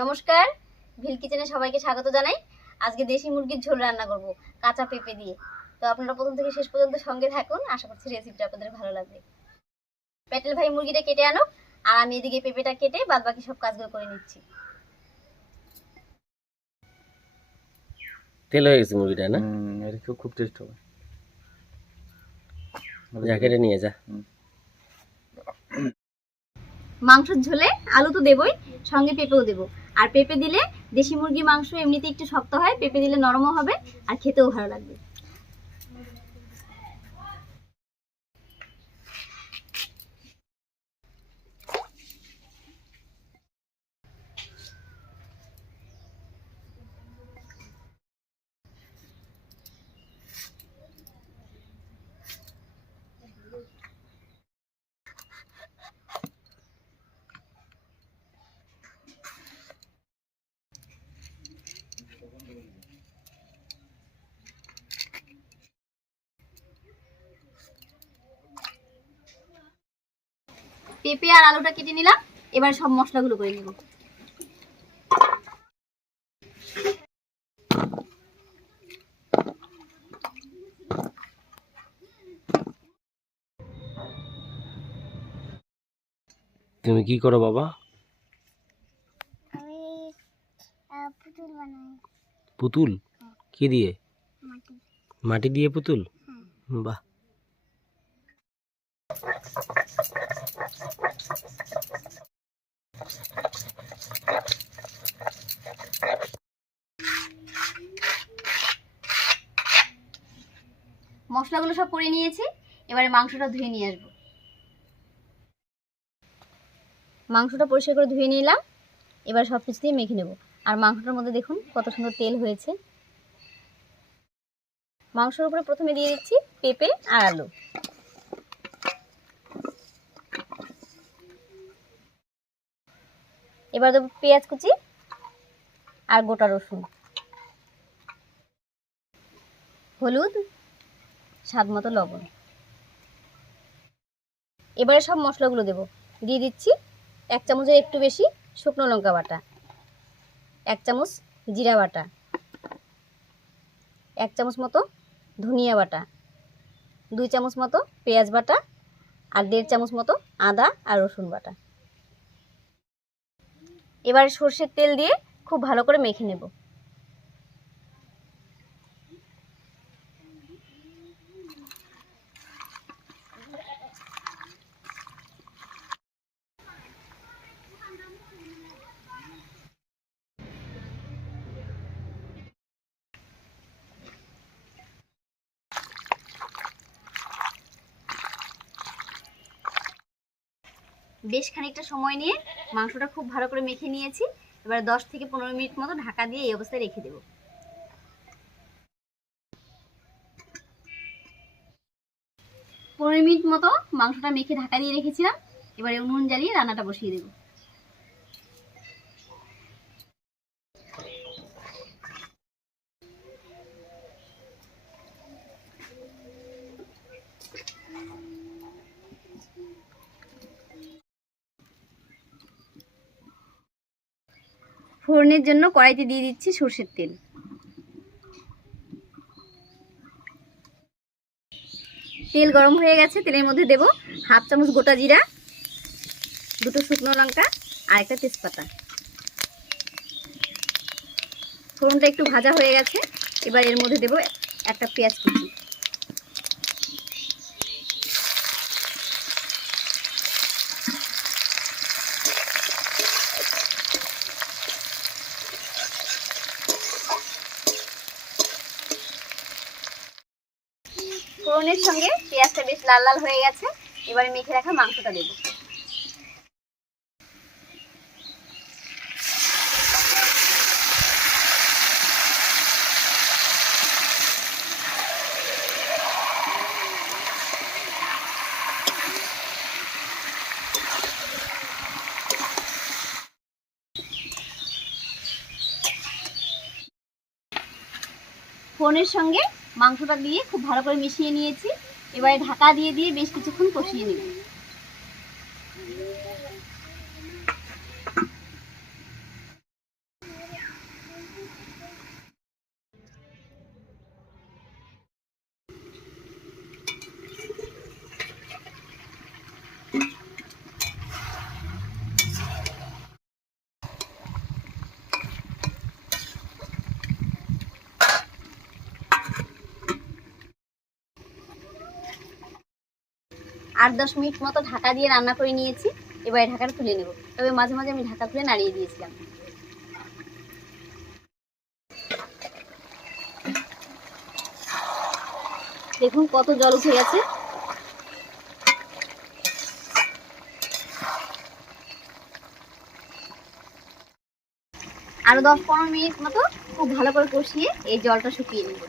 নমস্কার ভিল কিচেনে সবাইকে স্বাগত জানাই। আজকে দেশি মুরগির ঝোল রান্না করব কাঁচা পেঁপে দিয়ে। তো আপনারা প্রথম থেকে শেষ পর্যন্ত সঙ্গে থাকুন আশা করছি রেসিপিটা আপনাদের ভালো লাগবে। প্যাটেল ভাই মুরগিটা কেটে আনো আর আমি এদিকে পেঁপেটা কেটে বাদ বাকি সব কাজগুলো করে নিচ্ছি। তেল হয়ে গেছে মুরগিটা না? হুম, এটা খুব খুব টেস্ট হবে। যা কেটে নিয়ে যা। মাংসের ঝোলে আলু তো দেবই সঙ্গে পেঁপেও দেবো। আর পেঁপে দিলে দেশি মুরগি মাংস এমনিতে একটু শক্ত হয়, পেঁপে দিলে নরমও হবে আর খেতেও ভালো লাগবে। পেঁপে আর আলুটা কেটে নিলাম। এবার সব মশলাগুলো করে নেব। তুমি কি করো বাবা? আমি পুতুল বানাই। পুতুল? কি দিয়ে? মাটি। মাটি দিয়ে পুতুল? বাহ। মশলাগুলো সব করে নিয়েছি, এবারে মাংসটা ধুয়ে নিয়ে আসব। মাংসটা পরিষ্কার করে ধুয়ে নিলাম, এবার সব কিছু দিয়ে মেখে নেব। আর মাংসটার মধ্যে দেখুন কত সুন্দর তেল হয়েছে। মাংসের উপরে প্রথমে দিয়ে দিচ্ছি পেঁপে আর আলু। এবার দেবো পেঁয়াজ কুচি আর গোটা রসুন। হলুদ স্বাদ মতো লবণ। এবারে সব মশলাগুলো দেব। দিয়ে দিচ্ছি এক চামচের একটু বেশি শুকনো লঙ্কা বাটা, এক চামচ জিরা বাটা, এক চামচ মতো ধনিয়া বাটা, দুই চামচ মতো পেঁয়াজ বাটা আর দেড় চামচ মতো আদা আর রসুন বাটা। এবারে সর্ষের তেল দিয়ে খুব ভালো করে মেখে নেব। বেশ খানিকটা সময় নিয়ে মাংসটা খুব ভালো করে মেখে নিয়েছি। এবার দশ থেকে পনেরো মিনিট মতো ঢাকা দিয়ে এই অবস্থায় রেখে দেবো। পনেরো মিনিট মতো মাংসটা মেখে ঢাকা দিয়ে রেখেছিলাম। এবারে উনুন জ্বালিয়ে রান্নাটা বসিয়ে দেবো। ফোড়নের জন্য কড়াইতে দিয়ে দিচ্ছি সর্ষের তেল। তেল গরম হয়ে গেছে, তেলের মধ্যে দেব হাফ চামচ গোটা জিরা, দুটো শুকনো লঙ্কা, আর একটা তেজপাতা। ফোড়নটা একটু ভাজা হয়ে গেছে, এবার এর মধ্যে দেব একটা পেঁয়াজ কুচি। ফোড়নের সঙ্গে পেঁয়াজটা বেশ লাল লাল হয়ে গেছে। এবারে মেখে রাখা মাংসটা দেবো। ফোনের সঙ্গে মাংসটা দিয়ে খুব ভালো করে মিশিয়ে নিয়েছি। এবারে ঢাকা দিয়ে দিয়ে বেশ কিছুক্ষণ কষিয়ে নেব আট দশ মিনিট মতো ঢাকা দিয়ে রান্না করে নিয়েছি। এবারে ঢাকাটা তুলে নেব। তবে মাঝে মাঝে আমি ঢাকা খুলে নাড়িয়ে দিয়েছিলাম। দেখুন কত জল উঠে গেছে। আরও দশ পনেরো মিনিট মতো খুব ভালো করে কষিয়ে এই জলটা শুকিয়ে নেব।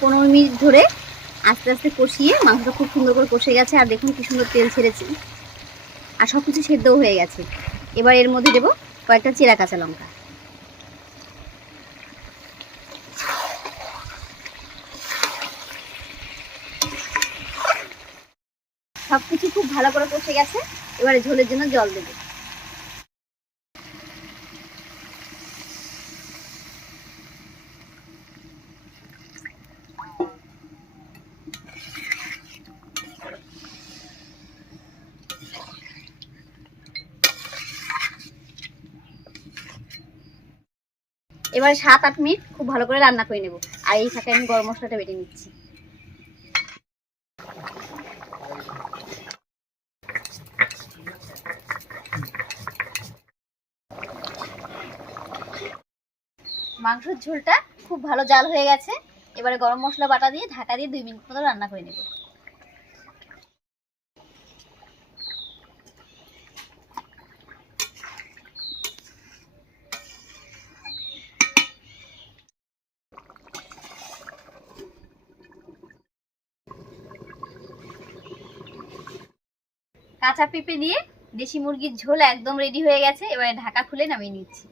পনেরো মিনিট ধরে আস্তে আস্তে কষিয়ে মাংসটা খুব সুন্দর করে কষে গেছে, আর দেখুন কি সুন্দর তেল ছেড়েছে। আর সব কিছু সেদ্ধও হয়ে গেছে। এবার এর মধ্যে দেবো কয়েকটা চেরা কাঁচা লঙ্কা। সব কিছু খুব ভালো করে কষে গেছে, এবারে ঝোলের জন্য জল দেবো। এবারে সাত, আট মিনিট খুব ভালো করে রান্না করে নেব। আর এই ফাঁকে আমি গরম মশলাটা বেটে নিচ্ছি। মাংসের ঝোলটা খুব ভালো জাল হয়ে গেছে। এবারে গরম মশলা বাটা দিয়ে ঢাকা দিয়ে দুই মিনিট মতো রান্না করে নেব। কাঁচা পেঁপে দিয়ে দেশি মুরগির ঝোল একদম রেডি হয়ে গেছে, এবারে ঢাকা খুলে নামিয়ে নিচ্ছি।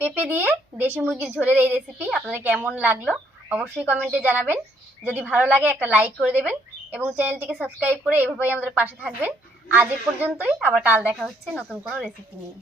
পেঁপে দিয়ে দেশি মুরগির ঝোলের এই রেসিপি আপনাদের কেমন লাগল অবশ্যই কমেন্টে জানাবেন। যদি ভালো লাগে একটা লাইক করে দেবেন এবং চ্যানেলটিকে সাবস্ক্রাইব করে এভাবেই আমাদের পাশে থাকবেন। আজ পর্যন্তই, আবার কাল দেখা হচ্ছে নতুন কোনো রেসিপি নিয়ে।